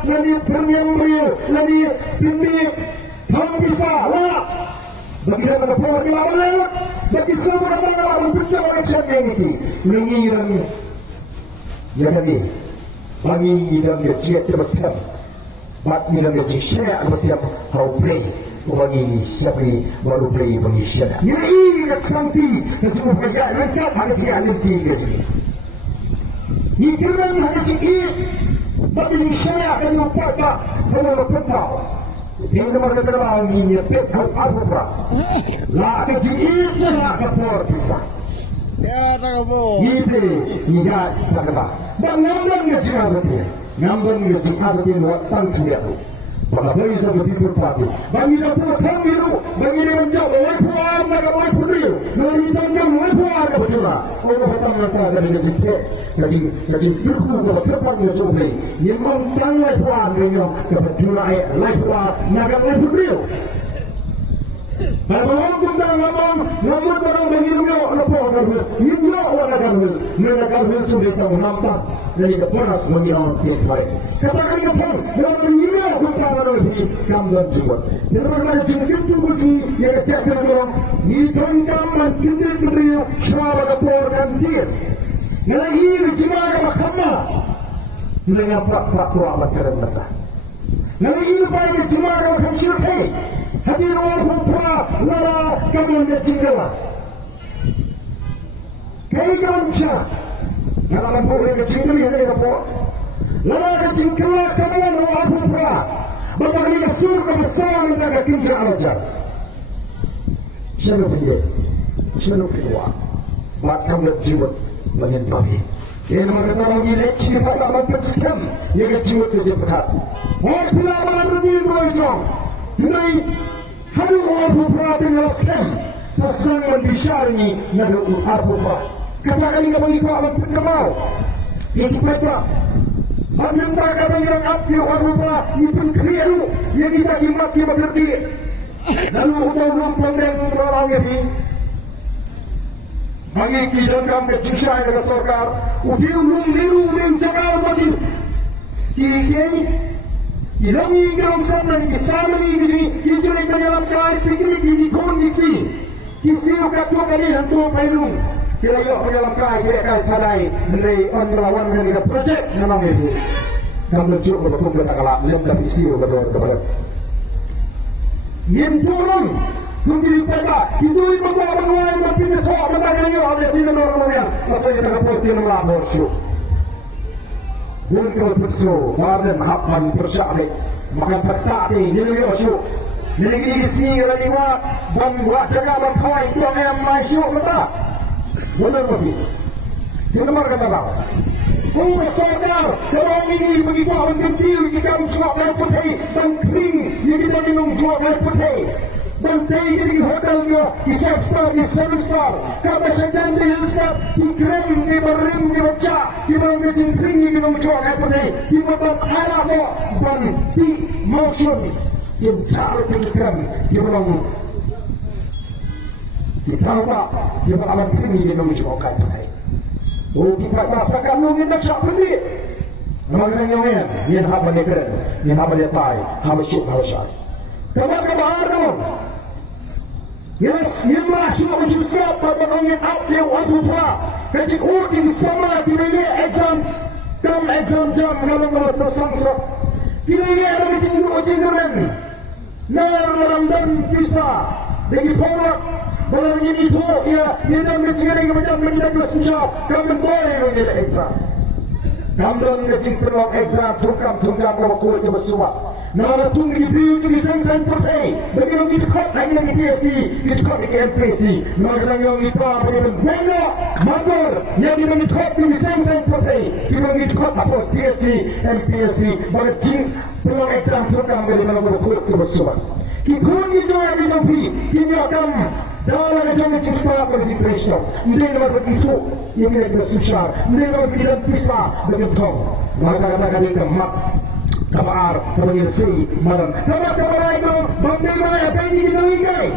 Lagi bermil-mil, lagi tinggi, kamu bisa lah. Bagi saya pada pola kelawan, bagi semua orang yang berjaya pada siapa yang itu, mengingat yang lagi, bagi yang dia siap teruskan, bagi yang dia siap teruskan, kau play, bagi siapa yang baru play bagi siapa. Ini nanti, yang cuma berjaya, mereka pada dia nanti dia. Ini kerana hari ini, bagi siapa akan lupa pada petang. Ini mereka terlalu menyepit apa-apa. Lah kecil lah kapor kita. Ya kamu. Ini ya apa? Bangun ngejira betul. Ngambil ngejira betul waktu dia tu. Bagaimana seperti itu pasti. Bagi dapur kami itu, bagi dia menjauh, oleh puan mereka oleh putri, oleh ditangkap oleh puan betul lah. Allah datang mereka dari ngejira, lagi berku kalau cepat ngejira. Yang mentang oleh puan dengan betul lah, oleh puan mereka oleh putri. Kalau kita ngomong orang begini, apa orang ini orang mereka sudah tahu nampak dari depan mengira tiap hari. Katakan kita orang ini kita orang ini kamar juga. Mereka jadi tujuh yang cakap orang ini tentang kita beliau semua kapor kantir. Lagi cuma makamah dengan pak macam mereka. Lagi banyak cuma orang syurga. Hadir orang tua lara kamu menjengkel. Kau kancah, kalau kamu menjengkel ini apa? Lara menjengkel kamu orang tua. Bapak ini suruh besar menjaga kinja aja. Siapa kedua, macam jiwa menyembah. Yang mereka lagi leceh pada mampus skam, yang jiwa kerja berat. Oh, pelawan berdiri berjong. Ini hari orang berperang dengan skam. Sesuatu yang disyari yang berapa. Katakan ini bagi kawan pengemau. Yang kita meminta kata yang api orang berperang itu keliru. Yang kita dimati berarti. Lalu orang pemberian orang ini. Bagi kita dalam kecusah dengan sorkar. Udah liru cakap bagi. Ini. Ilangi dalam sana ni family ni itu ni dalam kait piknik ini kondisi kisi ukatu kali hantu pelung kira yo dalam kait kira kait sadai dari onlawan dengan projek memang itu kamu cuba betul betul kalau belum dapat isi betul betul yang turun mungkin kita itu ibu bapa yang berpindah soal berbagai oleh sini orang yang apa yang kita putih melabur syuk. Untuk bersu, warna mahapman bersyarik, maka serta ini syuk. Jadi isi lagi buat jaga berkawai itu yang mai syuk betul. Benar begitu. Kita marah kata kau. Kau saudara, kalau ini begitu awak kecil kita suap air putih dan kering, yang kita minum suap air putih. Dan saya di hotelnya, di 5 star, di 7 star. Kata saya janji star, di krem, di berim, di baca, di bawah di kering, di bawah jual apa ni, di bawah arah mo, dan di motion, yang cara di krem, di bawah di bawah, di bawah alam kering, di bawah jual apa ni. Oh, kita masakan mungkin tak siap beli. Namanya yang ini, yang apa ni keren, yang apa ni tay, apa syuk, apa syuk. Kabar-kabar yes, yang masuk ujian siapa yang upload waktu pula kecik di sama kini exam jam jam malam masa samsa kini ada kecik ujian keren naram dan bisa bagi pola dalam ini itu ya kita menjadi macam menjadi susah kami boleh menjadi exam kami kecik perlu exam tukam kalau kau coba suap. Nara tunggu di sen persen. Bagaimana kita kau hanya di PSC, kita kau di MPC. Nara yang kita bagaimana mana mandor yang di kau di sen persen. Kita kau apa PSC, MPSC. Bagaimana peluang exam program bagaimana kau bersama. Kita itu yang diambil, kita akan dalam ajaran cepat berdepresi. Mereka begitu, ini adalah susah. Mereka tidak bisa begitu. Maka kita mak. Kabar, pemirsa, malam. Kabar itu, bagaimana apa yang kita inginkan?